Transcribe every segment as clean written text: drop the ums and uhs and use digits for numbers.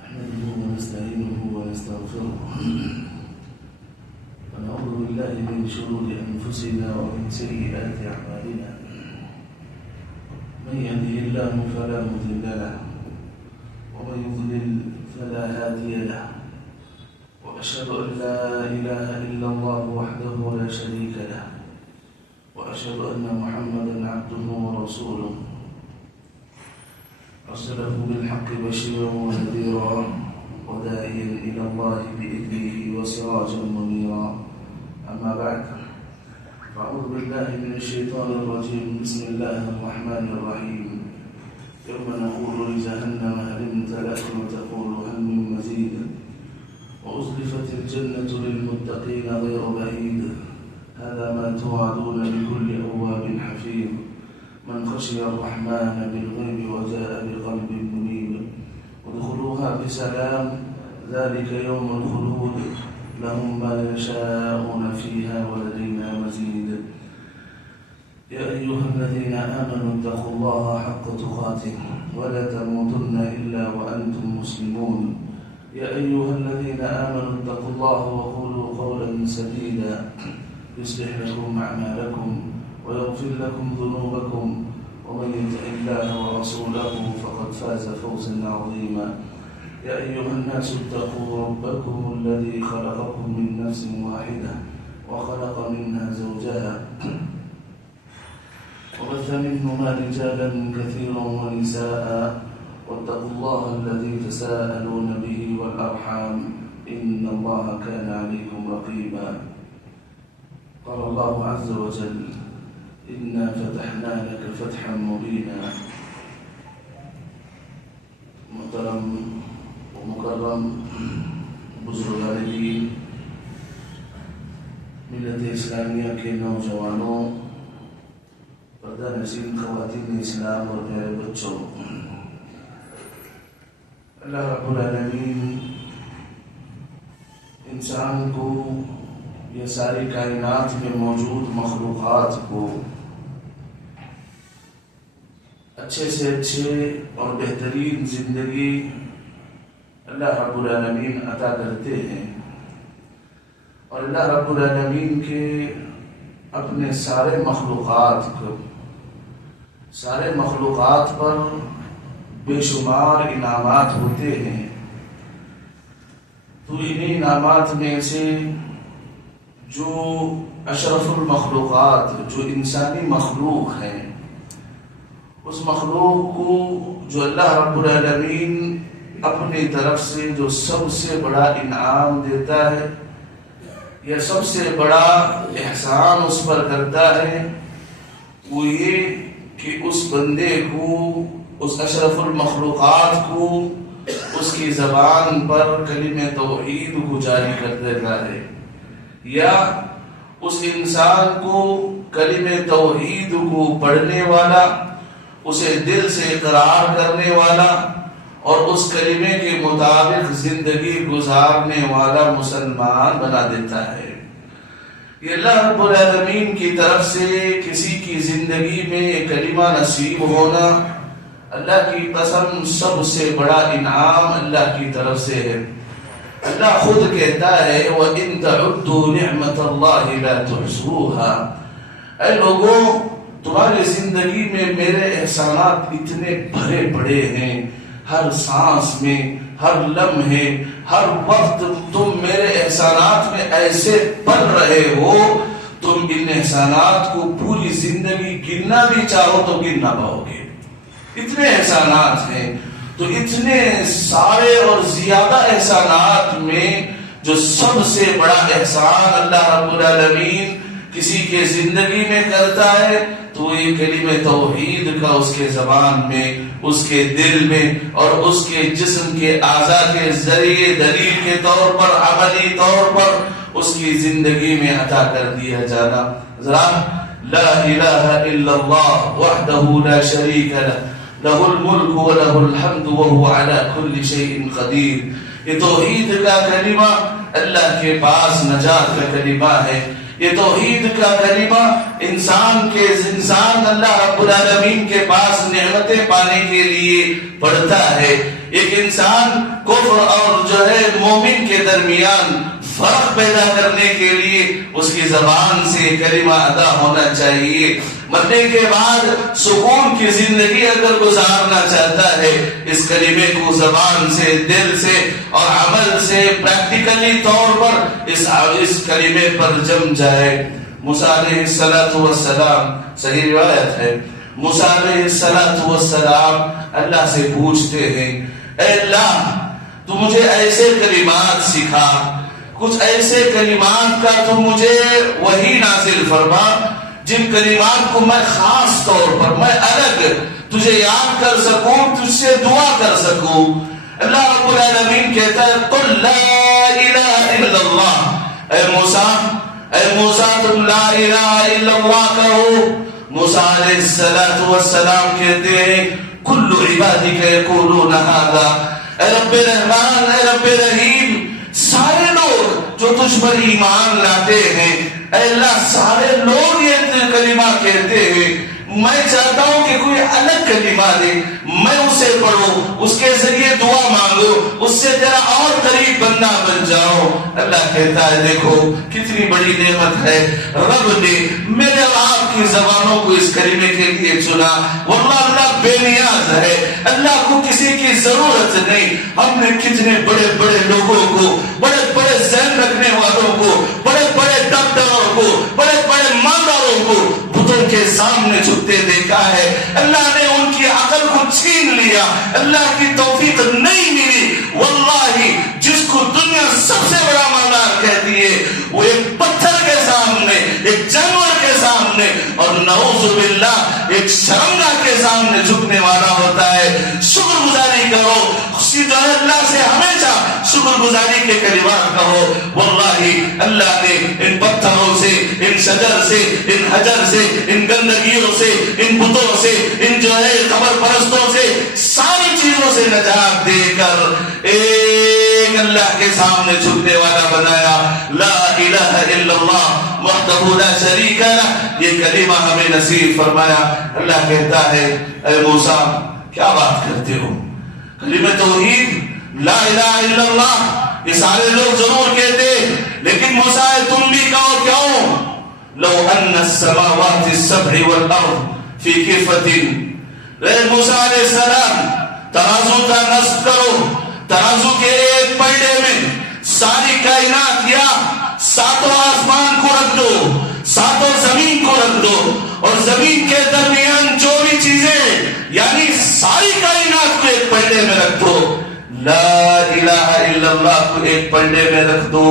نحمده ونستعينه ونستغفره ونعوذ بالله من شرور أنفسنا ومن سيئات أعمالنا. من يهده الله فلا مضل له ومن يضلل فلا هادي له، وأشهد أن لا إله إلا الله وحده لا شريك له، وأشهد أن محمدا عبده ورسوله أرسله بالحق بشيرا ونذيرا وداعيا إلى الله بإذنه وسراجا منيرا. أما بعد، فأعوذ بالله من الشيطان الرجيم. بسم الله الرحمن الرحيم. يوم نقول لجهنم هل امتلأت وتقول هل من مزيد، وأزلفت الجنة للمتقين غير بعيد، هذا ما توعدون لكل أواب حفيظ، من خشي الرحمن بالغيب وجاء بقلب منيب. ادخلوها بسلام، ذلك يوم الخلود، لهم ما يشاءون فيها ولدينا مزيد. يا أيها الذين آمنوا اتقوا الله حق تقاته ولا تموتن إلا وأنتم مسلمون. يا أيها الذين آمنوا اتقوا الله وقولوا قولا سديدا يصلح لكم أعمالكم ويغفر لكم ذنوبكم، ومن يطع الله ورسوله فقد فاز فوزا عظيما. يا أيها الناس اتقوا ربكم الذي خلقكم من نفس واحدة وخلق منها زوجها وبث منهما رجالا كثيرا ونساء واتقوا الله الذي تساءلون به والأرحام إن الله كان عليكم رقيبا قال الله عز وجل إنا فتحنا لك فتحا مبينا محترم ومكرم بزرگان دین ملت اسلامیہ کے نوجوانوں پردہ نشین خواتین اسلام اور پیارے بچوں، اللہ رب العالمین انسان کو یہ ساری کائنات میں موجود مخلوقات کو اچھے سے اچھے اور بہترین زندگی اللہ رب العالمین عطا کرتے ہیں، اور اللہ رب العالمین کے اپنے سارے مخلوقات پر بے شمار انعامات ہوتے ہیں۔ تو انہیں انعامات میں سے جو اشرف المخلوقات، جو انسانی مخلوق ہیں، اس مخلوق کو جو اللہ رب العالمین اپنی طرف سے جو سب سے بڑا انعام دیتا ہے یا سب سے بڑا احسان اس پر کرتا ہے، وہ یہ کہ اس بندے کو، اس اشرف المخلوقات کو اس کی زبان پر کلمہ توحید کو جاری کر دیتا ہے، یا اس انسان کو کلمہ توحید کو پڑھنے والا، اسے دل سے اقرار کرنے والا اور اس کلمے کے مطابق زندگی گزارنے والا مسلمان بنا دیتا ہے۔ یہ اللہ رب العالمین کی طرف سے کسی کی زندگی میں کلمہ نصیب ہونا اللہ کی قسم سب سے بڑا انعام اللہ کی طرف سے ہے۔ اللہ خود کہتا ہے وَإِن تَعُدُّوا نِعْمَةَ اللَّهِ لَا تُحْصُوهَا، اے لوگوں تمہاری زندگی میں میرے احسانات اتنے بھرے پڑے ہیں، ہر سانس میں، ہر لمحے، ہر وقت تم میرے احسانات میں ایسے پل رہے ہو، تم ان احسانات کو پوری زندگی گننا بھی چاہو تو گن نہ پاؤ گے، اتنے احسانات ہیں۔ تو اتنے سارے اور زیادہ احسانات میں جو سب سے بڑا احسان اللہ رب العالمین کسی کے زندگی میں کرتا ہے تو یہ کلمہ توحید کا اس کے زبان میں، اس کے دل میں اور اس کے جسم کے اعضاء کے ذریعے دلیل کے طور پر، عملی طور پر اس کی زندگی میں عطا کر دیا جانا۔ ذرا لا الہ الا اللہ وحدہ لا شریک لہ لہ الملک ولہ الحمد وہو علی کل شیء قدیر، یہ توحید کا کلمہ اللہ کے پاس نجات کا کلمہ ہے۔ یہ توحید کا کلمہ انسان اللہ رب العالمین کے پاس نعمتیں پانے کے لیے پڑھتا ہے۔ ایک انسان کفر اور جو ہے مومن کے درمیان فرق پیدا کرنے کے لیے اس کی زبان سے کلمہ ادا ہونا چاہیے۔ مرنے کے بعد سکون کی زندگی اگر گزارنا چاہتا ہے، اس کلمے کو زبان سے، دل سے اور عمل سے پریکٹیکلی طور پر اس کلمے پر جم جائے۔ موسیٰ علیہ السلام، صحیح روایت ہے، موسیٰ علیہ السلام اللہ سے پوچھتے ہیں اے اللہ تو مجھے ایسے کلمات سکھا، کچھ ایسے کلمات کا تو مجھے وحی نازل فرما جن کلمات کو میں خاص طور پر، میں الگ تجھے یاد کر سکوں، تجھ سے دعا کر سکوں۔ اللہ رب العالمین کہتا ہے قل لا الہ الا اللہ، اے موسیٰ تم لا الہ الا اللہ کہو۔ موسیٰ علیہ السلام کہتے ہیں کل عبادک یقولون ھذا، اے رب رحمان، اے رب رحیم، سارے لوگ جو تجھ پر ایمان لاتے ہیں، اے اللہ سارے لوگ یہ کلمہ کہتے ہیں، میں چاہتا ہوں کہ کوئی الگ کلمہ دے، میں اسے پڑھوں، اس کے ذریعے دعا مانگو، اس سے تیرا اور قریب بندہ بن جاؤ۔ اللہ کہتا ہے دیکھو کتنی بڑی نعمت ہے، رب نے میرے اور آپ کی زبانوں کو اس کلمے کے لیے چنا۔ واللہ اللہ بے نیاز ہے، اللہ کو کسی کی ضرورت نہیں۔ ہم نے کتنے بڑے بڑے لوگوں کو، بڑے بڑے ذہن رکھنے والوں کو، بڑے بڑے ڈاکٹروں کو، بڑے بڑے مالداروں کو بتوں کے سامنے جھکتے جھکتے دیکھا ہے، اللہ نے ان کی عقل کو چھین لیا، اللہ کی توفیق نہیں ملی۔ واللہ جس کو دنیا سب سے بڑا مالدار کہتی ہے وہ ایک پتھر کے سامنے، ایک جانور کے سامنے اور نعوذ باللہ ایک شرمگاہ کے سامنے جھکنے والا ہوتا ہے۔ شکر گزاری کرو، جو ہے اللہ سے ہمیشہ شکر گزاری کے کلمات کہو۔ واللہ اللہ نے ان پتھروں سے، ان شجر سے، ان حجر سے، ان گندگیوں سے، ان بتوں سے، ان جو ہے قبر پرستوں سے، ساری چیزوں سے نجات دے کر ایک اللہ کے سامنے جھکنے والا بنایا۔ لا الہ الا اللہ وحدہ لا شریک لہ، یہ کلمہ ہمیں نصیب فرمایا۔ اللہ کہتا ہے اے موسیٰ کیا بات کرتے ہو، کلمہ توحید لا الہ الا اللہ یہ سارے لوگ ضرور کہتے، لیکن موسیٰ تم بھی کہو کیوں؟ لو ان السماوات السبع والارض فی کفۃ، اے موسیٰ علیہ السلام ترازو کا نصب کرو، ترازو کے ایک پلڑے میں ساری کائنات یا ساتوں آسمان کو رکھ دو، ساتوں زمین کو رکھ دو، اور زمین کے درمیان جو بھی چیزیں یعنی ساری کائنات کو ایک پلڑے میں رکھ دو، لا الہ الا اللہ کو ایک پلڑے میں رکھ دو،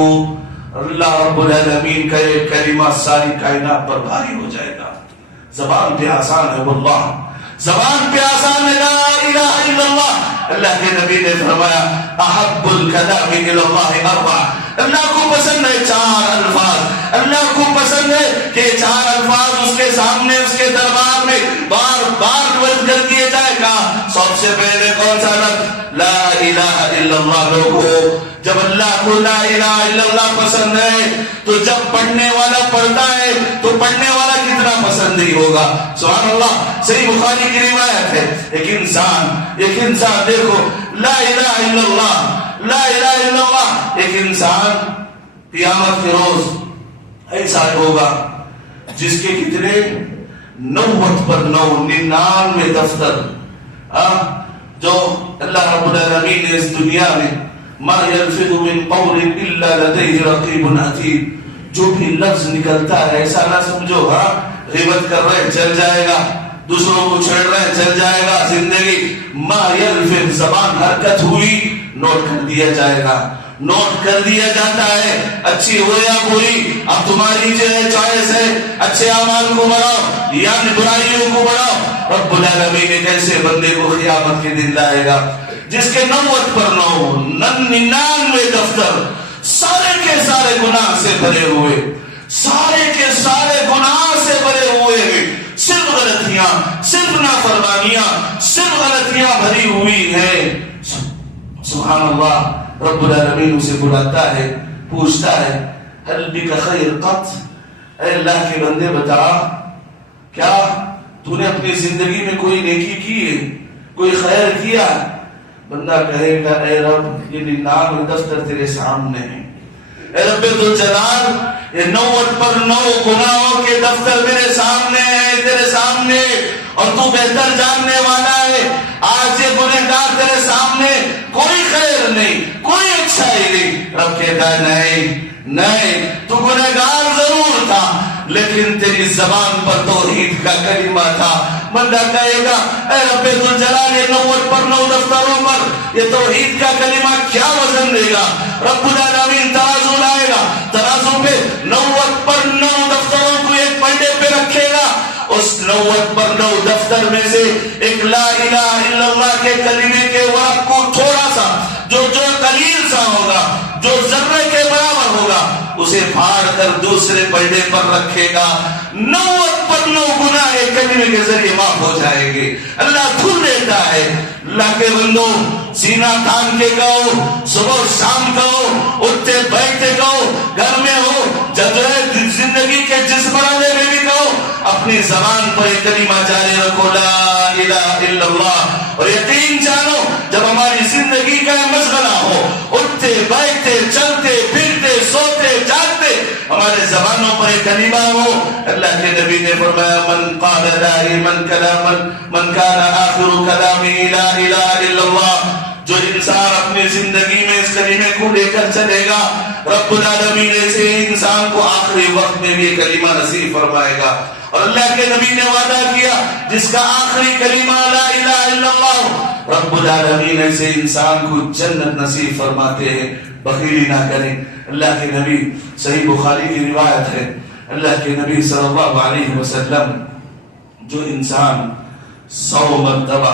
اللہ رب العالمین کا ایک کلمہ ساری کائنات پر بھاری ہو جائے گا۔ زبان پہ آسان ہے، واللہ زبان پہ آسان ہے لا الہ الا اللہ۔ اللہ کے نبی نے فرمایا احب الکلام الی اللہ اربع، اللہ کو پسند ہے چار الفاظ، اللہ کو پسند ہے کہ چار الفاظ اس کے سامنے، اس کے دربار میں بار بار ورد کر دیے جائے گا۔ سب سے پہلے کون سا لفظ؟ لا الہ الا اللہ۔ لوگوں جب اللہ کو لا الہ الا اللہ پسند ہے تو جب پڑھنے والا پڑھتا ہے تو پڑھنے والا کتنا پسند ہی ہوگا۔ سبحان اللہ، صحیح بخاری کی روایت ہے، ایک انسان دیکھو لا الہ الا اللہ، لا الہ الا اللہ، ایک انسان قیامت کے روز ایسا ہوگا جس کے کتنے 90 پر 99 دفتر، جو اللہ رب العالمین نے اس دنیا میں ما یلفظ من قول الا لدیہ رقیب عتید، جو بھی لفظ نکلتا ہے ایسا نہ سمجھو غیبت کر رہے چل جائے گا، دوسروں کو چھیڑ رہے چل جائے گا، زندگی ما یلفظ زبان حرکت ہوئی نوٹ کر دیا جائے گا، نوٹ کر دیا جاتا ہے، اچھی ہو یا بری اب تمہاری جو ہے چوائس ہے، اچھے اعمال کو بڑھاؤ یا برائیوں کو بڑھاؤ۔ رب العالمین ایک ایسے بندے کو قیامت کے دن لائے گا جس کے 90 پر 99 دفتر سارے کے سارے گناہ سے بھرے ہوئے، سارے کے سارے گناہ سے بھرے ہوئے، صرف غلطیاں، صرف نافرمانیاں، صرف غلطیاں بھری ہوئی ہیں۔ سبحان اللہ، رب العالمین اسے بلاتا ہے، پوچھتا ہے هل بک خیر قط، اے اللہ کے بندے بتا کیا تو نے اپنی زندگی میں کوئی نیکی کی ہے، کوئی خیر کیا؟ بندہ کہے گا اے رب یہ 99 دفتر تیرے سامنے ہیں، اے رب ذوالجلال یہ 90 پر 9 گناہوں کے دفتر میرے سامنے ہیں، تیرے سامنے، اور تو بہتر جاننے والا ہے، آج یہ گنہگار تیرے سامنے کوئی خیر نہیں، کوئی اچھائی نہیں۔ رب کہتا ہے نہیں، تو گنہگار ضرور تھا لیکن تیری زبان پر توحید کا کلمہ تھا۔ بندہ کہے گا اے رب ذوالجلال یہ 90 پر 9 دفتروں پر یہ توحید کا کلمہ کیا وزن دے گا؟ رب العالمین ترازو لائے گا، ترازو پہ 90 پر 9 دفتروں کو ایک پلڑے پہ رکھے گا، اس 90 پر 9 دفتر میں سے ایک لا الہ الا اللہ کے کلمے کے ورق کو تھوڑا سا جو قلیل سا ہوگا، جو ذرے کے برابر ہوگا، اسے پھاڑ کر دوسرے پلڑے پر رکھے گا۔ 90 پر 9 گناہ ایک کلمے کے ذریعے معاف ہو جائیں گے۔ اللہ دھل دیتا ہے۔ اللہ کے بندو سینہ تان کے کہو، صبح شام کہو، اٹھتے بیٹھتے کہو، گھر میں ہو، زندگی کے جس مرحلے میں بھی کہو، اپنی زبان پر ایک کلمہ جاری رکھو لا الہ الا اللہ، اور یقین جانو جب ہماری زندگی کا مشغلہ ہو، اٹھتے بیٹھتے چلتے پھرتے سوتے جاگتے ہمارے زبانوں پر ایک کلمہ ہو۔ اللہ کے نبی نے فرمایا من قال دائما کلاما من کان آخر کلامہ لا الہ الا اللہ، جو انسان اپنی زندگی میں اس کلمے کو لے کر چلے گا رب العالمین ایسے انسان کو آخری وقت میں بھی یہ کلمہ نصیب فرمائے گا. اور اللہ کے نبی نے وعدہ کیا جس کا آخری کلمہ لا الہ الا اللہ، رب العالمین ایسے انسان کو جنت نصیب فرماتے ہیں. بخیلی نہ کریں. اللہ کے نبی، صحیح بخاری کی روایت ہے، اللہ کے نبی صلی اللہ علیہ وسلم جو انسان 100 مرتبہ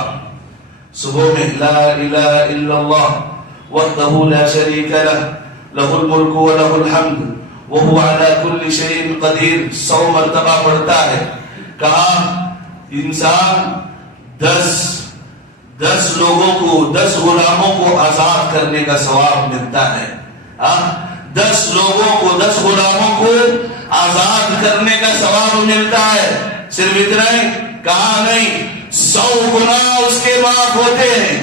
صبح میں لا الہ الا اللہ وحدہ لا شریک لہ لہ الملک ولہ الحمد وہو علی کل شیء قدیر 100 مرتبہ پڑھتا ہے، کہا انسان 10 لوگوں کو، 10 غلاموں کو آزاد کرنے کا ثواب ملتا ہے. 10 لوگوں کو، 10 غلاموں کو آزاد کرنے کا ثواب ملتا ہے. صرف اتنا ہی کہا نہیں، 100 گناہ اس کے معاف ہوتے ہیں،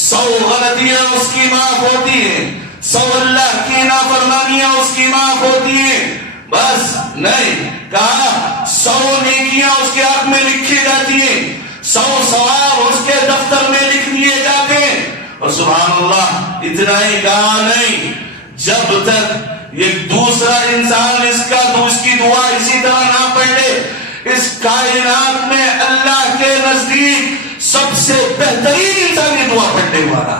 100 غلطیاں اس کی معاف ہوتی ہیں، 100 اللہ کی نافرمانیاں اس کی معاف ہوتی ہیں. بس نہیں، کہا 100 نیکیاں اس کے حق میں لکھی جاتی ہیں، 100 ثواب اس کے دفتر میں لکھ دیے جاتے ہیں. اور سبحان اللہ، اتنا ہی کہا نہیں، جب تک یہ دوسرا انسان اس کی دعا اسی طرح نہ پڑھ لے، اس کائنات میں اللہ کے نزدیک سب سے بہترین انسانی دعا پڑھنے والا،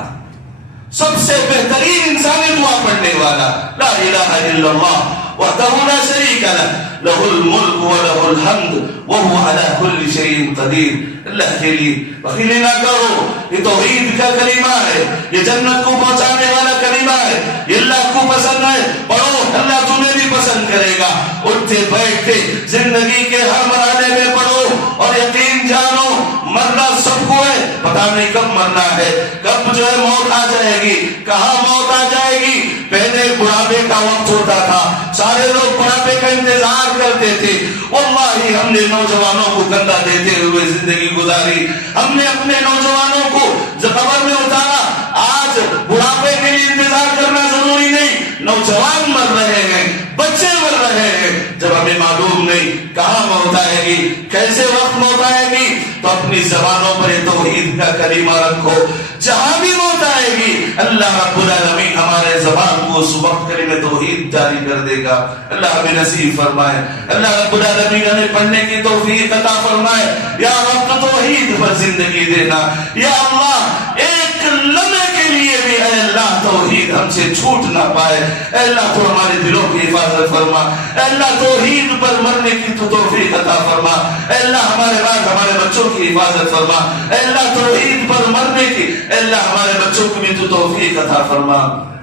سب سے بہترین انسانی دعا پڑھنے والا لا الہ الا اللہ وحدہ لا شریک لہ لہ الملک ولہ الحمد وہو علی کل شیء قدیر. اللہ کے لیے بخیلی نہ کرو. یہ توحید کا کلمہ ہے، یہ جنت کو پہنچانے والا کلمہ ہے، یہ اللہ کو پسند ہے. پڑھو، اللہ تمہیں بھی پسند کرے گا. اٹھتے بیٹھتے زندگی کے ہر مرحلے میں پڑھو اور یقین جانو مرنا سب کو ہے، پتہ نہیں کب مرنا ہے، کب جو ہے موت آ جائے گی، کہاں موت آ جائے گی. پہلے بڑھاپے کا وقت ہوتا تھا، سارے لوگ بڑھاپے کا انتظار کرتے تھے. واللہ ہم نے نوجوانوں کو کندھا دیتے ہوئے زندگی گزاری، ہم نے اپنے نوجوانوں کو قبر میں اتارا. آج بڑھاپے کے لیے انتظار کرنا ضروری نہیں، نوجوان مر رہے ہیں، بچے مر رہے ہیں. جب ہمیں معلوم نہیں کہاں موت آئے گی، کیسے وقت موت آئے گی، تو اپنی زبانوں پر توحید کا کلمہ رکھو. جہاں بھی موت آئے گی اللہ رب العالمین ہمارے زبان کو اس وقت کلمہ توحید جاری کر دے گا. اللہ ہمیں نصیب فرمائے. اللہ رب العالمین ہمیں پڑھنے کی توفیق عطا فرمائے. یا رب توحید پر زندگی دینا. یا اللہ ایک لمحے کے لیے بھی اے اللہ توحید ہم سے چھوٹ نہ پائے. اے اللہ تو ہمارے دلوں کی حفاظت فرما. اے اللہ توحید پر مرنے کی تو توفیق عطا فرما. اے اللہ ہمارے بعد ہمارے بچوں کی حفاظت فرما. اے اللہ توحید پر مرنے کی، اے اللہ ہمارے بچوں کو بھی تو توفیق عطا فرما.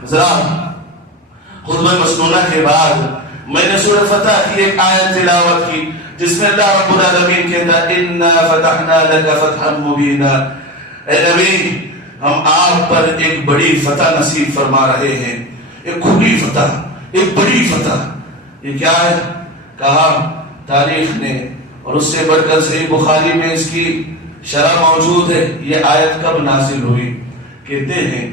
ذرا خطبہ مسنونہ کے بعد میں نے سورہ فتح کی ایک آیت تلاوت کی جس میں اللہ رب العالمین کہتا اِنَّا فَتَحْنَا لَكَ فَتْحًا مُبِينًا. اے نبی، ہم آپ پر ایک بڑی فتح نصیب فرما رہے ہیں، ایک کھلی فتح، ایک بڑی فتح. یہ کیا ہے؟ کہا تاریخ نے، اور اس سے بڑھ کر صحیح بخاری میں اس کی شرح موجود ہے. یہ آیت کب نازل ہوئی؟ کہتے ہیں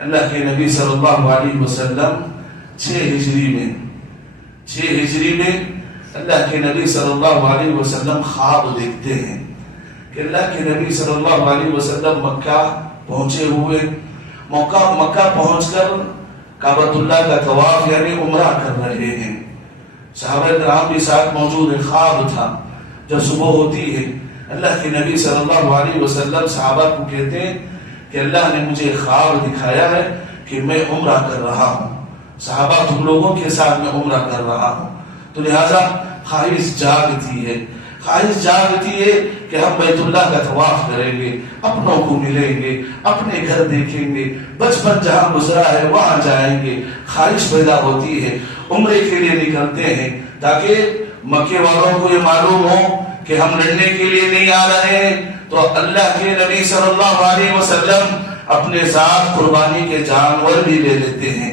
اللہ کے نبی صلی اللہ علیہ وسلم 6 ہجری میں اللہ کے نبی صلی اللہ علیہ وسلم خواب دیکھتے ہیں کہ اللہ کے نبی صلی اللہ علیہ وسلم مکہ پہنچے ہوئے، مکہ پہنچ کر کعبۃ اللہ کا طواف یعنی عمرہ کر رہے ہیں. صحابہ کرام بھی ساتھ موجود ہیں. خواب تھا. جب صبح ہوتی ہے اللہ کے نبی صلی اللہ علیہ وسلم صحابہ کو کہتے ہیں کہ اللہ نے مجھے خواب دکھایا ہے کہ میں عمرہ کر رہا ہوں. صحابہ تم لوگوں کے ساتھ میں عمرہ کر رہا ہوں. تو لہذا خواہش جاگتی ہے کہ ہم بیت اللہ کا طواف کریں گے، اپنوں کو ملیں گے، اپنے گھر دیکھیں گے، بچپن جہاں گزرا ہے وہاں جائیں گے. خواہش پیدا ہوتی ہے. عمرے کے لیے نکلتے ہیں تاکہ مکے والوں کو یہ معلوم ہو کہ ہم لڑنے کے لیے نہیں آ رہے ہیں. تو اللہ کے نبی صلی اللہ علیہ وسلم اپنے ساتھ قربانی کے جانور بھی لے لیتے ہیں.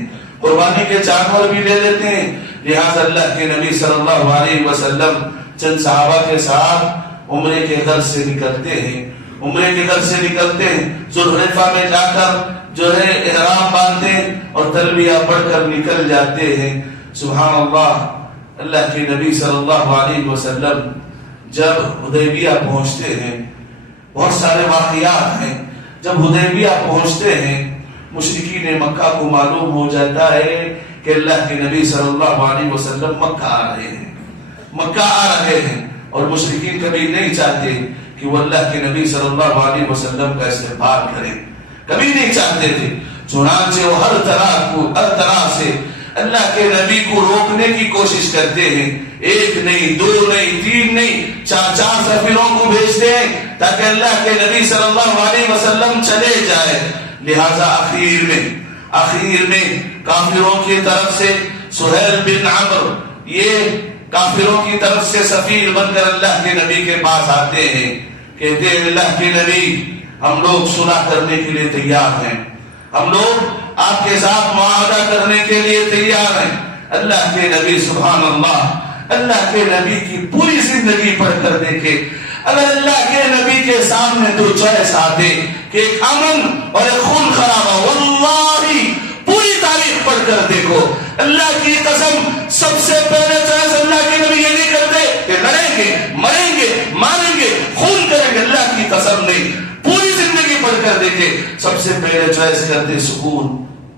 لہذا اللہ کے نبی صلی اللہ علیہ وسلم چند صحابہ کے ساتھ عمرے کے گھر سے نکلتے ہیں. ذوالحلیفہ میں جا کر جو ہے احرام باندھتے ہیں اور تلبیہ پڑھ کر نکل جاتے ہیں. سبحان اللہ. اللہ کے نبی صلی اللہ علیہ وسلم جب حدیبیہ پہنچتے ہیں، بہت سارے واقعات ہیں. جب حدیبیہ پہنچتے ہیں مشرکین مکہ کو معلوم ہو جاتا ہے کہ اللہ کے نبی صلی اللہ علیہ وسلم مکہ آ رہے ہیں، مکہ آ رہے ہیں، اور مشرکین کبھی نہیں چاہتے کہ وہ اللہ کے نبی صلی اللہ علیہ وسلم کا استقبال کریں، کبھی نہیں چاہتے تھے۔ چنانچہ وہ ہر طرح سے اللہ کے نبی کو روکنے کی کوشش کرتے ہیں، ایک نہیں، دو نہیں، تین نہیں، چار سفیروں کو بھیجتے ہیں تاکہ اللہ کے نبی صلی اللہ علیہ وسلم چلے جائے۔ لہذا آخر میں کافروں کی طرف سے سہیل بن عمرو یہ کافروں کی طرف سے سفیر بن کر اللہ کے نبی کے پاس آتے ہیں، کہتے ہیں اللہ کے نبی ہم لوگ صلح کرنے کے لیے تیار ہیں، ہم لوگ آپ کے ساتھ معاہدہ کرنے کے لیے تیار ہیں۔ اللہ کے نبی سبحان اللہ، اللہ کے نبی کی پوری زندگی پڑھ کر دیکھے، اگر اللہ کے نبی کے سامنے دو چوائس آتے کہ ایک امن اور ایک خون خرابہ، واللہ پوری تاریخ پڑھ کر دیکھو، اللہ کی قسم سب سے پہلے چوائس اللہ کے نبی یہ نہیں کرتے کہ لڑیں گے، مریں گے، ماریں گے، خون کریں گے، اللہ کی قسم نہیں، پوری زندگی پڑھ کر دیکھے، سب سے پہلے چوائس کرتے سکون،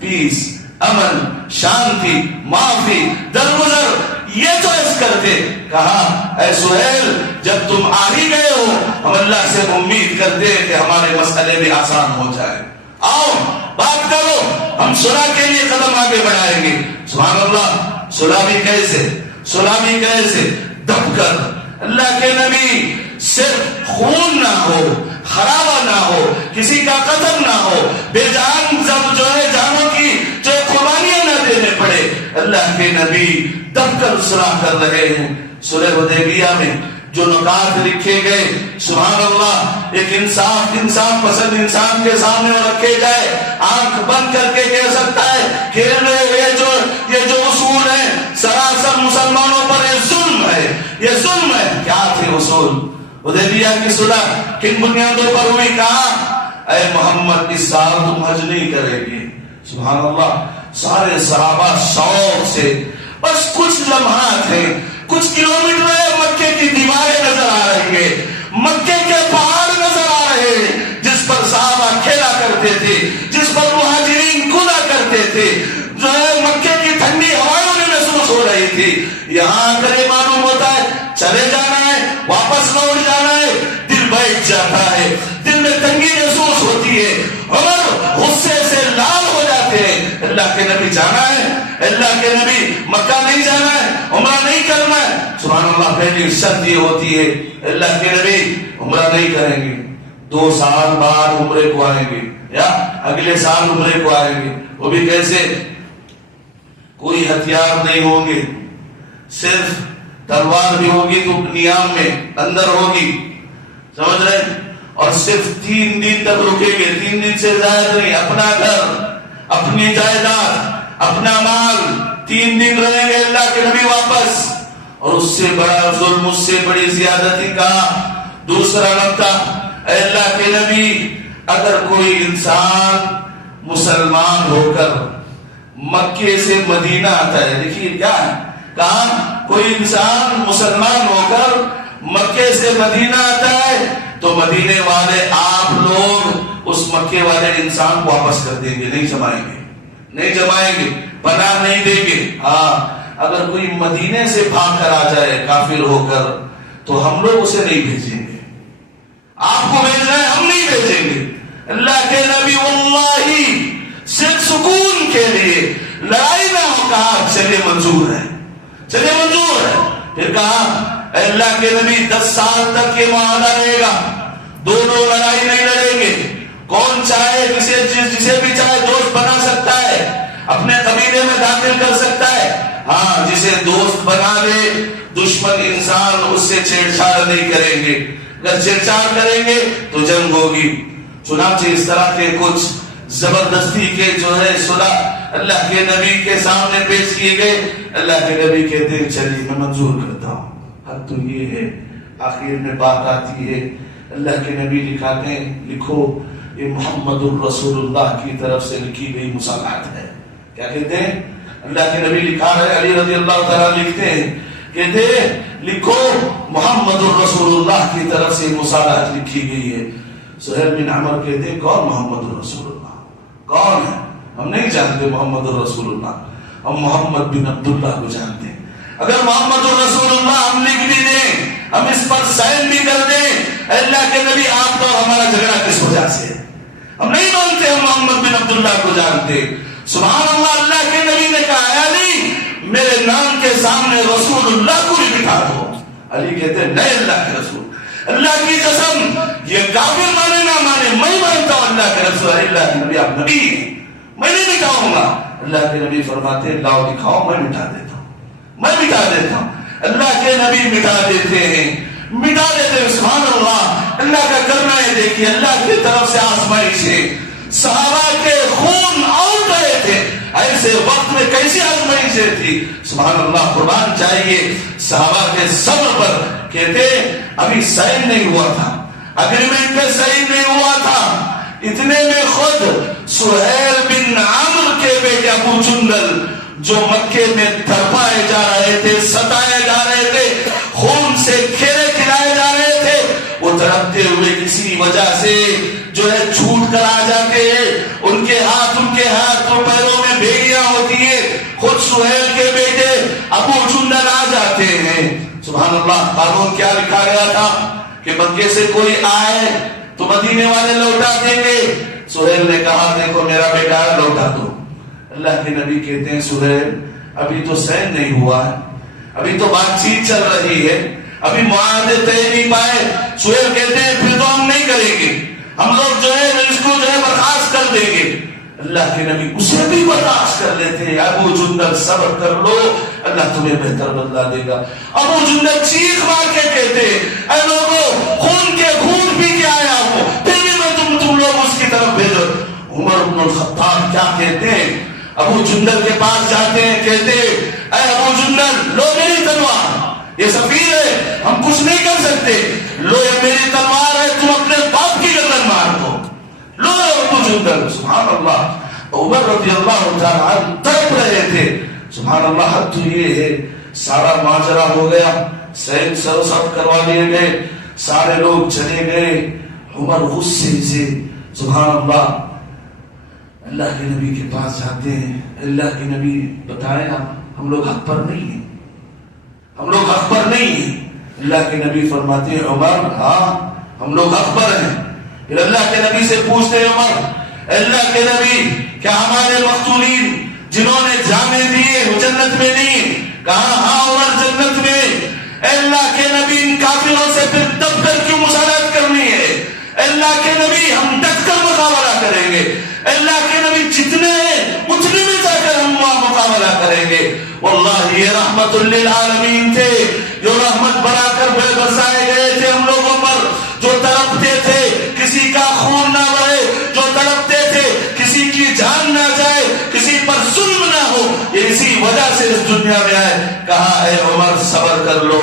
پیس، امن، شانتی، معافی، درگزر، یہ چوائس کرتے۔ کہا اے سہیل جب تم آ ہی گئے ہو ہم اللہ سے امید کرتے ہیں کہ ہمارے مسئلے بھی آسان ہو جائے، آؤ بات کرو، ہم صلح کے لیے قدم آگے بڑھائیں گے۔ سبحان اللہ، صلح بھی کیسے دب کر، اللہ کے نبی صرف خون نہ ہو، خرابہ نہ ہو، کسی کا قتل نہ ہو، بے جان جو ہے جانوں کی جو قربانیاں نہ دینے پڑے، اللہ کے نبی دب کر صلح کر رہے ہیں۔ صلح حدیبیہ میں جو نکات لکھے گئے سبحان اللہ، ایک انصاف پسند انسان کے سامنے رکھے جائے، آنکھ بند کر کے کہہ سکتا ہے کہ یہ جو اصول ہے سراسر مسلمانوں پر یہ ظلم ہے، یہ ظلم ہے۔ کیا تھے اصول؟ حدیبیہ کی صلح کن بنیادوں پر ہوئی؟ کہا اے محمد اس سال تم حج نہیں کرے گے۔ سبحان اللہ، سارے صحابہ شوق سے، بس کچھ لمحات ہیں، کچھ کلومیٹر مکے کی دیواریں نظر آ رہی ہیں، مکے کے پہاڑ نظر آ رہے ہیں جس پر صحابہ کھیلا کرتے تھے، جس پر مہاجرین کھلا کرتے تھے، جو ہے مکے کی ٹھنڈی ہوائیں انہیں محسوس ہو رہی تھی۔ یہاں کر یہ معلوم ہوتا ہے چلے جانا ہے، واپس لوٹ جانا ہے، دل بیٹھ جاتا ہے، دل میں تنگی محسوس ہوتی ہے، اور غصے سے لال ہو جاتے ہیں۔ اللہ کے نبی جانا ہے، اللہ کے نبی مکہ نہیں جانا ہے، عمرہ نہیں کرنا ہے۔ سبحان اللہ، پہلی شرط یہ ہوتی ہے اللہ کے نبی عمرہ نہیں کریں گے، 2 سال بعد عمرے کو آئیں گے یا اگلے سال عمرے کو آئیں گے، وہ بھی کیسے؟ کوئی ہتھیار نہیں ہوں گے، صرف تلوار بھی ہوگی تو نیام میں اندر ہوگی، سمجھ رہے، اور صرف 3 دن تک رکیں گے، 3 دن سے زیادہ نہیں، اپنا گھر، اپنی جائیداد، اپنا مال، 3 دن رہیں گے اللہ کے نبی واپس۔ اور اس سے بڑا ظلم، اس سے بڑی زیادتی کا دوسرا نقطہ، اے اللہ کے نبی اگر کوئی انسان مسلمان ہو کر مکے سے مدینہ آتا ہے، دیکھیے کیا ہے، کہاں کوئی انسان مسلمان ہو کر مکے سے مدینہ آتا ہے تو مدینے والے آپ لوگ اس مکے والے انسان کو واپس کر دیں گے، نہیں جمائیں گے، پناہ نہیں دیں گے۔ ہاں اگر کوئی مدینے سے بھاگ کر آ جائے کافر ہو کر تو ہم لوگ اسے نہیں بھیجیں گے، آپ کو بھیجنا ہے، ہم نہیں بھیجیں گے۔ اللہ کے نبی واللہ صرف سکون کے لیے لڑائی نہ ہو، کہا چلے منظور ہے، چلے منظور ہے۔ پھر کہا اے اللہ کے نبی 10 سال تک یہ معاہدہ رہے گا، دونوں لڑائی نہیں لڑیں گے، کون چاہے جسے بھی چاہے دوست بنا سکتا ہے، اپنے قبیلے میں داخل کر سکتا ہے، ہاں جسے دوست بنا لے دشمن انسان اس سے چھیڑ چھاڑ نہیں کریں گے، اگر چھیڑ چھاڑ کریں گے تو جنگ ہوگی۔ چنانچہ اس طرح کے کچھ زبردستی کے جو ہے صلح اللہ کے نبی کے سامنے پیش کیے گئے۔ اللہ کے نبی کہتے ہیں چلیے میں منظور کرتا ہوں، حق تو یہ ہے۔ آخر میں بات آتی ہے، اللہ کے نبی لکھاتے ہیں لکھو یہ محمد الرسول اللہ کی طرف سے لکھی گئی مصالحت ہے۔ کیا کہتے ہیں؟ اللہ کے نبی لکھا رہے، علی رضی اللہ تعالیٰ لکھتے ہیں، کہتے ہیں لکھو محمد الرسول اللہ کی طرف سے مصالحت لکھی گئی ہے۔ سہیل بن عمرو کہتے ہیں کون محمد الرسول اللہ؟ کون ہے؟ ہم نہیں جانتے محمد الرسول اللہ، ہم محمد بن عبداللہ کو جانتے ہیں. اگر محمد رسول اللہ ہم لکھ بھی دیں, ہم اس پر سائن بھی کر دیں, اللہ کے نبی آپ کا ہمارا جھگڑا کس وجہ سے؟ ہم نہیں مانتے ہم محمد بن عبداللہ کو جانتے. سبحان اللہ, اللہ کے نبی نے کہا علی میرے نام کے سامنے رسول اللہ کو بھی بٹھا دو. علی کہتے ہیں نہیں اللہ کے رسول, اللہ کی قسم یہ کافر مانے نہ مانے میں مانتا ہوں اللہ کے رسول. اللہ کے نبی آپ نبی ہیں, میں نہیں مٹاؤں گا. اللہ کے نبی فرماتے ہیں لاؤ دکھاؤ, میں مٹا دیتا ہوں, میں مٹا دیتا ہوں. اللہ کے نبی مٹا دیتے ہیں, مٹا دیتے ہیں. سبحان اللہ, اللہ کا کرنا ہے. دیکھیے اللہ کی طرف سے آزمائش ہے. صحابہ کے خون اور گئے تھے, ایسے وقت میں کیسی آزمائشیں تھی. سبحان اللہ, قربان چاہیے صحابہ کے صبر پر. کہتے ابھی سائن نہیں ہوا تھا, اگریمنٹ پہ سائن نہیں ہوا تھا, اتنے میں خود سہیل بن عامر کے بیٹے ابو جندل جو مکے میں تڑپائے جا رہے تھے, ستائے جا رہے تھے, خون سے کھیرے کھلائے جا رہے تھے, وہ تڑپتے ہوئے کسی وجہ سے جو ہے چھوٹ کر آ جاتے ہیں. ان کے ہاتھ اور پیروں میں بیڑیاں ہوتی ہیں. خود سہیل کے بیٹے ابو جندل آ جاتے ہیں. سبحان اللہ, قانون کیا لکھا گیا تھا کہ مکے سے کوئی آئے تو مدینے والے لوٹا دیں گے. سہیل نے کہا دیکھو میرا بیٹا لوٹا دو. اللہ کے نبی کہتے ہیں سہیل ابھی تو سین نہیں ہوا ہے, ابھی تو بات چیت چل رہی ہے, ابھی معاہدے طے نہیں پائے. سہیل کہتے ہیں پھر تو ہم نہیں کریں گے, ہم لوگ جو ہے اس کو جو ہے برخاست کر دیں گے. اللہ کے نبی اسے بھی برخاست کر لیتے ہیں. ابو جندل صبر کر لو, اللہ تمہیں بہتر بدلا دے گا. ابو جندل چیخ مار کے کہتے اے لوگوں خون کے گھونٹ پی کے آیا ہوں, پھر بھی میں تم لوگ اس کی طرف بھیجو. عمر بن الخطاب کیا کہتے ہیں, ابو جندل کے پاس جاتے ہیں, کہتے اے ابو جندل لو میری تلوار, یہ سفیر ہے ہم کچھ نہیں کر سکتے, لو یہ میری تلوار ہے, تم اپنے باپ کی گردن مار دو. لو ابو جندل. سبحان اللہ, عمر رضی اللہ تعالیٰ عنہ تڑپ رہے تھے. سبحان اللہ, حد تو یہ ہے سارا ماجرا ہو گیا, سین سب کروا لیے گئے, سارے لوگ چلے گئے. عمر غصے سے سبحان اللہ اللہ کے نبی کے پاس جاتے ہیں. اللہ کے نبی بتائیں ہم لوگ حق پر نہیں ہیں, ہم لوگ حق پر نہیں ہیں. اللہ کے نبی فرماتے ہیں عمر ہاں ہم لوگ حق پر ہیں. پھر اللہ کے نبی سے پوچھتے ہیں عمر اللہ کے نبی کیا ہمارے مقتولین جنہوں نے جانے دیے وہ جنت میں نہیں؟ کہا ہاں عمر جنت میں. اللہ کے نبی ان کافروں سے پھر دب کر کیوں مساعدت کرنی ہے؟ اللہ کے نبی ہم ڈٹ کر مقابلہ کریں گے. اللہ کے نبی جتنے ہیں اتنے میں جا کر ہم مقابلہ کریں گے. واللہ یہ رحمت للعالمین تھے, جو رحمت بنا کر برسائے گئے تھے ہم لوگوں پر, جو تڑپتے تھے کسی کا خون نہ بہے, جو تڑپتے تھے کسی کی جان نہ جائے, کسی پر ظلم نہ ہو. یہ اسی وجہ سے اس دنیا میں آئے. کہا اے عمر صبر کر لو,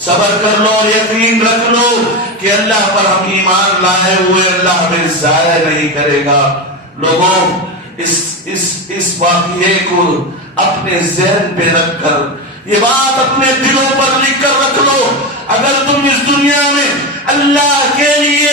صبر کر لو اور یقین رکھ لو کہ اللہ پر ہم ایمان لائے ہوئے اللہ ہمیں ضائع نہیں کرے گا. لوگوں اس واقعے کو اپنے ذہن پہ رکھ کر, یہ بات اپنے دلوں پر لکھ کر رکھ لو. اگر تم اس دنیا میں اللہ کے لیے,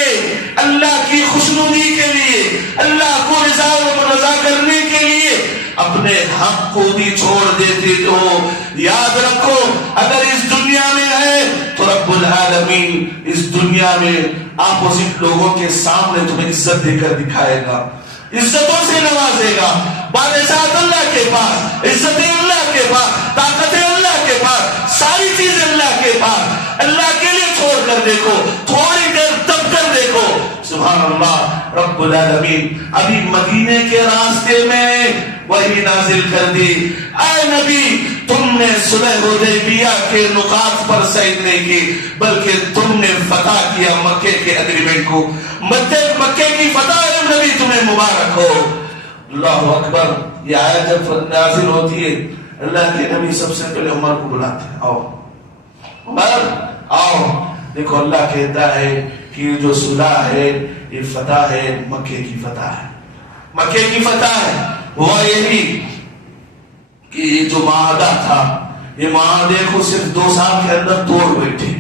اللہ کی خوشنودی کے لیے, اللہ کو رضا کرنے کے لیے اپنے حق کو بھی چھوڑ دیتے ہو, یاد رکھو اگر اس دنیا میں ہے تو رب العالمین اس دنیا میں اپوزٹ لوگوں کے سامنے تمہیں عزت دے کر دکھائے گا, عزتوں سے نوازے گا. بادشاہت اللہ کے پاس, عزت اللہ کے پاس, طاقت اللہ کے پاس, ساری چیز اللہ کے پاس. اللہ کے لیے چھوڑ کر دیکھو, تھوڑی دیر دب کر دیکھو. سبحان اللہ رب العالمین ابھی مدینے کے راستے میں وہی نازل کر دی. اے نبی تم نے صلح حدیبیہ کے نقاط پر سائن نہیں کی, بلکہ تم نے فتح کیا مکے کے اگریمنٹ کو. مکے کی فتح نبی تمہیں مبارک ہو. اللہ اکبر. یہ آیت جب نازل ہوتی ہے اللہ کے نبی سب سے پہلے عمر کو بلاتے ہیں, آؤ عمر آؤ. دیکھو اللہ کہتا ہے کہ یہ جو صلح ہے یہ فتح ہے, مکے کی فتح ہے, مکے کی فتح ہے. ہوا یہی کہ یہ جو معاہدہ تھا, یہ معاہدے کو صرف 2 سال کے اندر توڑ بیٹھے.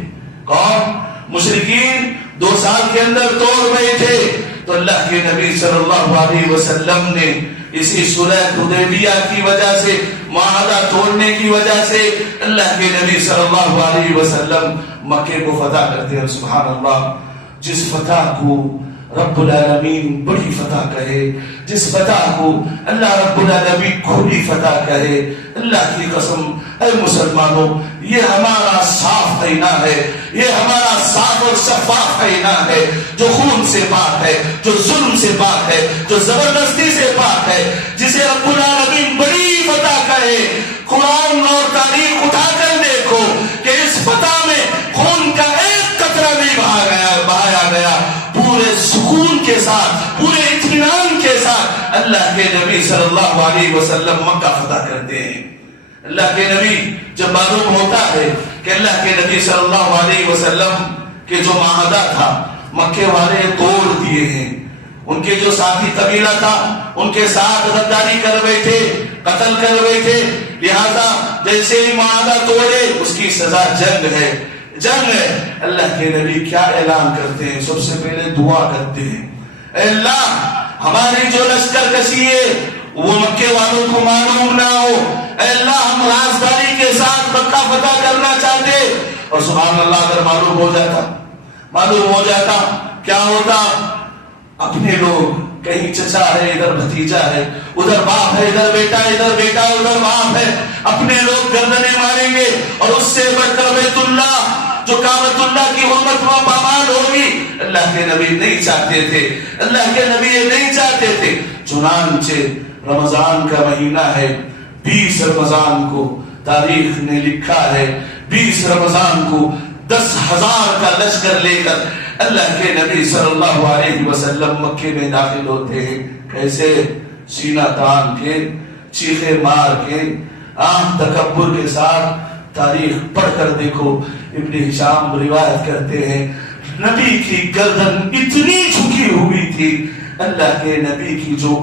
کون؟ مشرکین 2 سال کے اندر توڑ بیٹھے. تو اللہ کے نبی صلی اللہ علیہ وسلم نے اسی صلح حدیبیہ کی وجہ سے، معاہدہ توڑنے کی وجہ سے اللہ کے نبی صلی اللہ علیہ وسلم مکے کو فتح کرتے ہیں۔ سبحان اللہ، جس فتح کو رب العالمین بڑی فتح کہے، جس فتح کو اللہ رب العالمین کھلی فتح کہے، اللہ کی قسم اے مسلمانوں، یہ ہمارا صاف آئینہ ہے، یہ ہمارا صاف اور شفاف آئینہ ہے، جو خون سے پاک ہے، جو ظلم سے پاک ہے، جو زبردستی سے پاک ہے، جسے رب العالمین بڑی فتح کہے۔ قرآن اور تاریخ اٹھا کر دیکھو کہ اس فتح میں خون کا ایک قطرہ نہیں بہایا گیا، پورے سکون کے ساتھ، پورے اطمینان کے ساتھ اللہ کے نبی صلی اللہ علیہ وسلم مکہ فتح کرتے ہیں۔ اللہ کے نبی جب معلوم ہوتا ہے کہ اللہ کے نبی صلی اللہ علیہ وسلم کے جو معاہدہ تھا مکے والے توڑ دیے ہیں، ان کے جو ساتھی قبیلہ تھا ان کے ساتھ غداری کر بیٹھے، قتل کر بیٹھے، لہذا جیسے ہی معاہدہ توڑے اس کی سزا جنگ ہے، جنگ ہے۔ اللہ کے نبی کیا اعلان کرتے ہیں؟ سب سے پہلے دعا کرتے ہیں، اے اللہ ہماری جو لشکر کشی ہے وہ مکے والوں کو معلوم نہ ہو، اے اللہ ہم رازداری کے ساتھ مکہ فتح کرنا چاہتے، اور سبحان اللہ اگر معلوم ہو جاتا کیا ہوتا؟ اپنے لوگ، کہیں چچا ہے ادھر بھتیجا ہے، ادھر باپ ہے ادھر بیٹا ادھر باپ ہے، اپنے لوگ گردنیں ماریں گے، اور اس سے بڑھ کر بیت اللہ جو کعبۃ اللہ کی حرمت و پامال ہوگی۔ اللہ کے نبی نہیں چاہتے تھے، اللہ کے نبی یہ نہیں چاہتے تھے۔ چنانچہ رمضان کا مہینہ ہے، 20 رمضان کو تاریخ نے لکھا ہے، 20 رمضان کو 10,000 کا لشکر لے کر اللہ کے نبی صلی اللہ علیہ وسلم مکے میں داخل ہوتے ہیں۔ کیسے؟ سینہ تان کے، چیخے مار کے، تکبر کے ساتھ۔ تاریخ پڑھ کر دیکھو، ابن ہشام روایت کرتے ہیں نبی کی گردن اتنی جھکی ہوئی تھی، اللہ کے نبی کی جو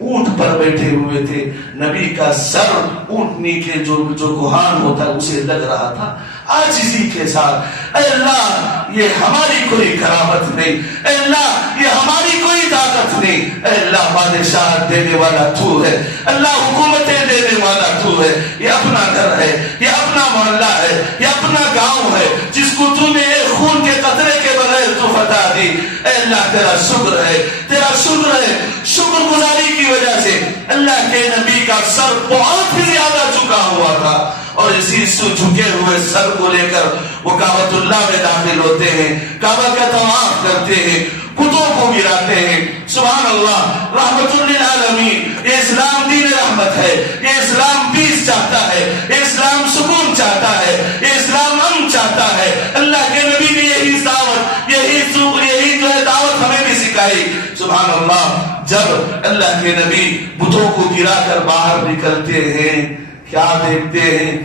اونٹ پر بیٹھے ہوئے تھے، نبی کا سر اونٹنی کے جو کوہان ہوتا اسے لگ رہا تھا، عاجزی کے ساتھ۔ اے اللہ یہ ہماری کوئی کرامت نہیں، اے اللہ یہ ہماری کوئی طاقت نہیں، اے اللہ بادشاہ دینے والا تو ہے، اللہ حکومتیں دینے والا تو ہے، یہ اپنا گھر ہے، یہ اپنا محلہ ہے، یہ اپنا گاؤں ہے جس کو تو نے ایک خون کے قطرے کے بغیر تو فتح دی۔ اے اللہ تیرا شکر ہے، تیرا شکر ہے۔ شکر گزاری کی وجہ سے اللہ کے نبی کا سر بہت ہی زیادہ جھکا ہوا تھا، اور اسی جھکے ہوئے سر کو لے کر وہ کعبۃ اللہ میں داخل ہوتے ہیں، کعبہ کا طواف کرتے ہیں، بتوں کو گراتے ہیں۔ سبحان اللہ، رحمت للعالمین۔ یہ اسلام دین رحمت ہے، یہ اسلام پیس چاہتا ہے، یہ اسلام سکون چاہتا ہے، یہ اسلام امن چاہتا ہے۔ اللہ کے نبی نے یہی دعوت، یہی جو ہے دعوت ہمیں بھی سکھائی۔ سبحان اللہ، جب اللہ کے نبی بتوں کو گرا کر باہر نکلتے ہیں، کیا دیکھتے ہیں؟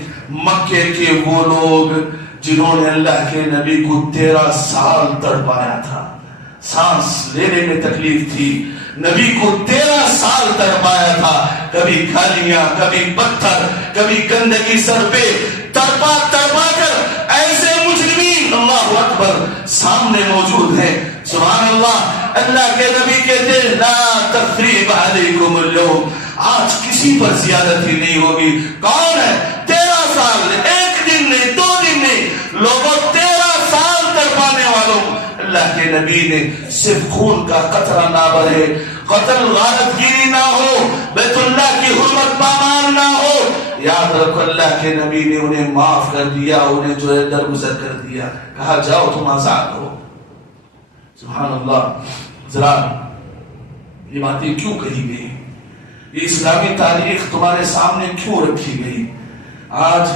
مکے کے وہ لوگ جنہوں نے اللہ کے نبی کو 13 سال تڑپایا تھا، سانس لینے میں تکلیف تھی، نبی کو 13 سال تڑپایا تھا، کبھی کھالیاں، کبھی پتھر، کبھی گندگی سر پہ تڑپا کر ایسے مجرمین اللہ اکبر سامنے موجود ہیں۔ سبحان اللہ، اللہ کے نبی کہتے ہیں لا تثریب علیکم اليوم، آج کسی پر زیادتی نہیں ہوگی۔ کون ہے؟ 13 سال، ایک دن نہیں، 2 دن نہیں، لوگوں 13 سال تڑپانے والوں اللہ کے نبی نے صرف خون کا قطرہ نہ بہے، قتل غارت گیری نہ ہو، بیت اللہ کی حرمت پامال نہ ہو، یاد رکھو اللہ کے نبی نے انہیں معاف کر دیا، انہیں جو ہے درگزر کر دیا، کہا جاؤ تم آزاد ہو۔ سبحان اللہ، ذرا یہ باتیں کیوں کہی گئی؟ یہ اسلامی تاریخ تمہارے سامنے کیوں رکھی گئی؟ آج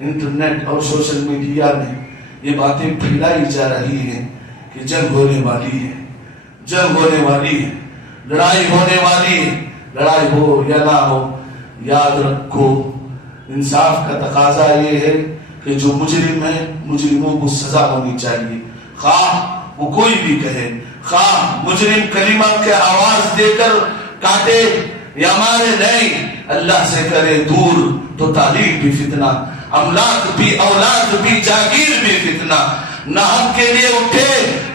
انٹرنیٹ اور سوشل میڈیا میں یہ باتیں پھیلائی جا رہی ہیں کہ جنگ ہونے والی ہے، جنگ ہونے والی ہے، لڑائی ہونے والی ہے۔ لڑائی ہو یا نہ ہو، یاد رکھو انصاف کا تقاضا یہ ہے کہ جو مجرم ہے مجرموں کو سزا ہونی چاہیے، خواہ وہ کوئی بھی کہے، خواہ مجرم کلمہ کے آواز دے کر کاٹے یا مارے، نہیں، اللہ سے کرے دور تو تعلیم بھی فتنہ، املاک بھی، اولاد بھی، جاگیر بھی فتنہ، نہ حق کے لیے اٹھے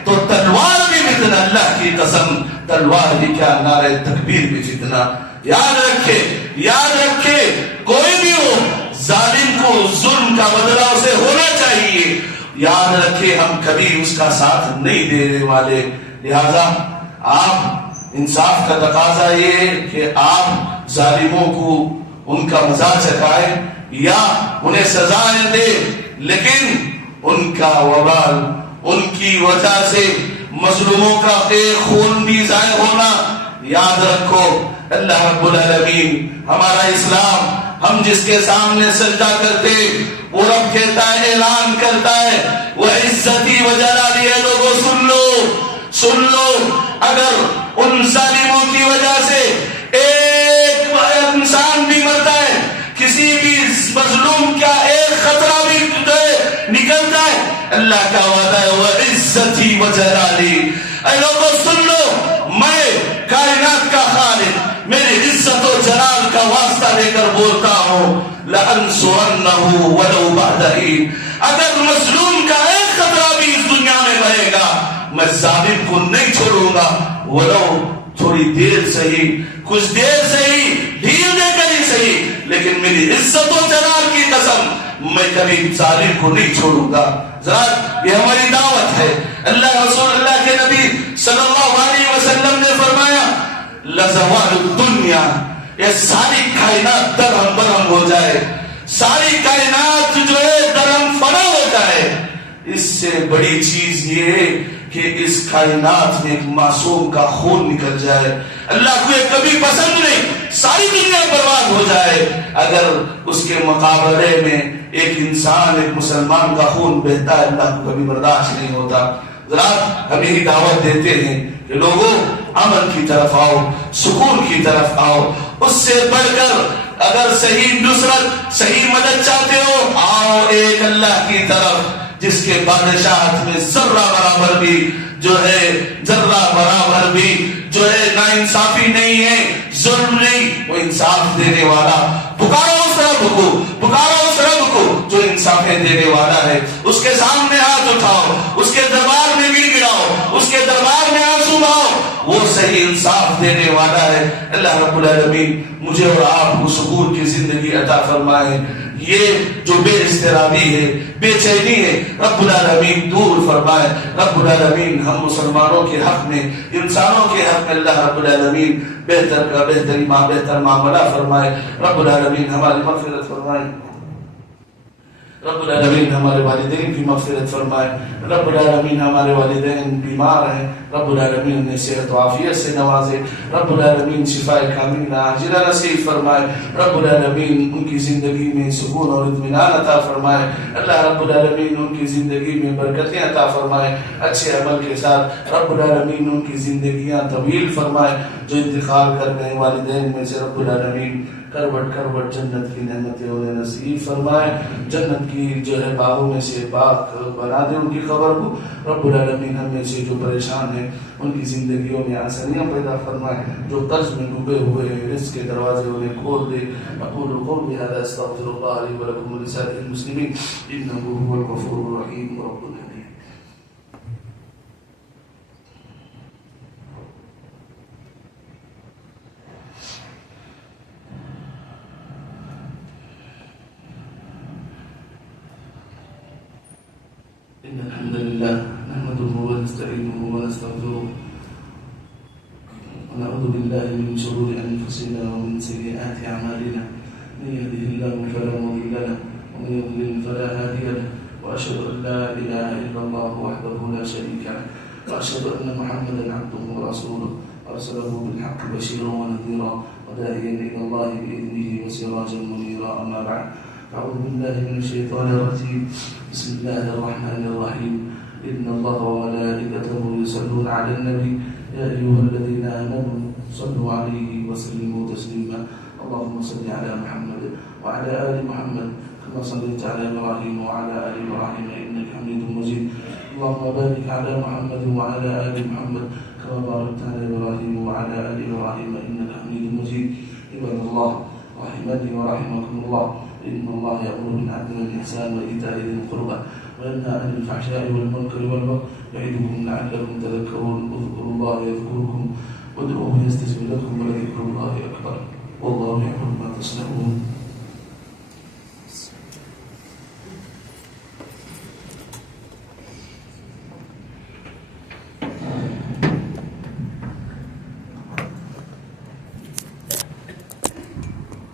تو تلوار بھی فتنہ۔ فتنہ اللہ کی قسم تلوار بھی کیا نعرہ تکبیر بھی فتنہ. یاد رکھے کوئی بھی ہو ظالم کو ظلم کا بدلہ اسے ہونا چاہیے. یاد رکھے ہم کبھی اس کا ساتھ نہیں دینے والے. لہذا آپ انصاف کا تقاضا یہ کہ آپ ظالموں کو ان کا مزہ چکھائے یا انہیں سزائیں دے، لیکن ان کا وبال، ان کی وجہ سے مظلوموں کا ایک خون بھی ضائع ہونا. یاد رکھو اللہ رب العالمین ہمارا اسلام، ہم جس کے سامنے سجدہ کرتے وہ رب کہتا ہے، اعلان کرتا ہے وہ عزتی و جلالی ہے. لوگوں سن لو اگر ان ظالموں کی وجہ سے ایک انسان بھی مرتا ہے، کسی بھی مظلوم کا ایک خطرہ بھی نکلتا ہے، اللہ کا وعدہ ہے وہ عزتی و جلالی. اے لوگوں سن لو، میں کائنات کا خالق میری عزت و جلال کا واسطہ لے کر بولتا ہوں لَأَنْصُرَنَّهُ وَلَوْ بَعْدَ حِينٍ. اگر مظلوم کا ایک خطرہ بھی اس دنیا میں بہے گا میں ظالم کو نہیں چھوڑوں گا، ولو تھوڑی دیر صحیح، کچھ دیر صحیح، ڈھیل دے کر ہی صحیح، لیکن میری عزت و جلال کی قسم میں کبھی ظالم کو نہیں چھوڑوں گا. ذرا یہ ہماری دعوت ہے. اللہ رسول اللہ کے نبی صلی اللہ علیہ وسلم نے فرمایا لَزَوَالُ الدُّنْيَا، یہ ساری کائنات درہم برہم ہو جائے، ساری کائنات جو ہے درہم فنا ہو جائے، اس سے بڑی چیز یہ ہے کہ اس کائنات میں ایک معصوم کا خون نکل جائے. اللہ کو یہ کبھی پسند نہیں، ساری دنیا برباد ہو جائے اگر اس کے مقابلے میں ایک انسان، ایک مسلمان کا خون بہتا ہے، اللہ کو کبھی برداشت نہیں ہوتا. ذرا ہم یہی دعوت دیتے ہیں کہ لوگوں امن کی طرف آؤ، سکون کی طرف آؤ. اس سے بڑھ کر اگر صحیح نصرت، صحیح مدد چاہتے ہو، آؤ ایک اللہ کی طرف جس کے بادشاہت میں ذرہ برابر بھی جو ہے، ذرہ برابر بھی جو ہے ناانصافی نہیں ہے، ظلم نہیں، وہ انصاف دینے والا. پکارو اس رب کو، پکارو اس رب کو جو انصافیں دینے والا ہے. اس کے سامنے ہاتھ اٹھاؤ، اس کے دربار میں گر گراؤ، اس کے دربار میں آنسو بہاؤ، وہ صحیح انصاف دینے والا ہے. اللہ رب العالمین مجھے اور آپ کو سکون کی زندگی عطا فرمائے. یہ جو بے اضطرابی ہے، بے چینی ہے، رب العالمین دور فرمائے. رب العالمین ہم مسلمانوں کے حق میں، انسانوں کے حق میں اللہ رب العالمین بہتر کا بہتر معاملہ فرمائے. رب العالمین ہماری مغفرت فرمائے. رب العالمین ہمارے والدین کی مغفرت فرمائے. رب العالمین ہمارے والدین بیمار ہیں، رب العالمین انہیں صحت و عافیت سے نوازے. رب العالمین شفاء کاملہ عاجلہ نصیب فرمائے. رب العالمین ان کی زندگی میں سکون اور اطمینان عطا فرمائے. اللہ رب العالمین ان کی زندگی میں برکتیں عطا فرمائے، اچھے عمل کے ساتھ. رب العالمین ان کی زندگیاں طویل فرمائے. جو انتقال کر گئے والدین میں سے رب العالمین کروٹ جنت کی نعمتیں انہیں نصیب فرمائے. جنت کی جو ہے باغوں میں سے پاک بنا دے ان کی خبر کو. رب العالمین ہم میں سے جو پریشان ہیں ان کی زندگیوں میں آسانیاں پیدا فرمائے. جو قرض میں ڈوبے ہوئے ہیں رزق کے دروازے انہیں کھول دے. اقول قولی ھذا استغفر اللہ لی ولکم ولسائر المسلمین انہ هو الغفور الرحیم رب العالمین. إن الحمد لله نحمده ونستعينه ونستغفره ونعوذ بالله من شرور أنفسنا ومن سيئات أعمالنا. من يهده الله فلا مضل له ومن يضلل فلا هادي له. وأشهد أن لا إله إلا الله وحده لا شريك له وأشهد أن محمدا عبده ورسوله أرسله بالحق بشيرا ونذيرا وداعيا إلى الله بإذنه وسراجا منيرا. أما بعد، أعوذ بالله من الشيطان الرجيم. بسم الله الرحمن الرحيم. إن الله وملائكته يصلون على النبي يا أيها الذين آمنوا صلوا عليه وسلموا تسليما. اللهم صل على محمد وعلى آل محمد كما صليت على إبراهيم وعلى آل إبراهيم إنك حميد مجيد. اللهم بارك على محمد وعلى آل محمد كما باركت على إبراهيم وعلى آل إبراهيم إنك حميد مجيد. عباد الله رحمني ورحمكم الله، إن الله يأمر بالعدل والإحسان وإيتاء ذي القربى وينهى عن الفحشاء والمنكر والبغي يعظكم لعلكم تذكرون اذكروا الله يذكركم وادعوه يستجب لكم ولذكر الله أكبر والله يعلم ما تصنعون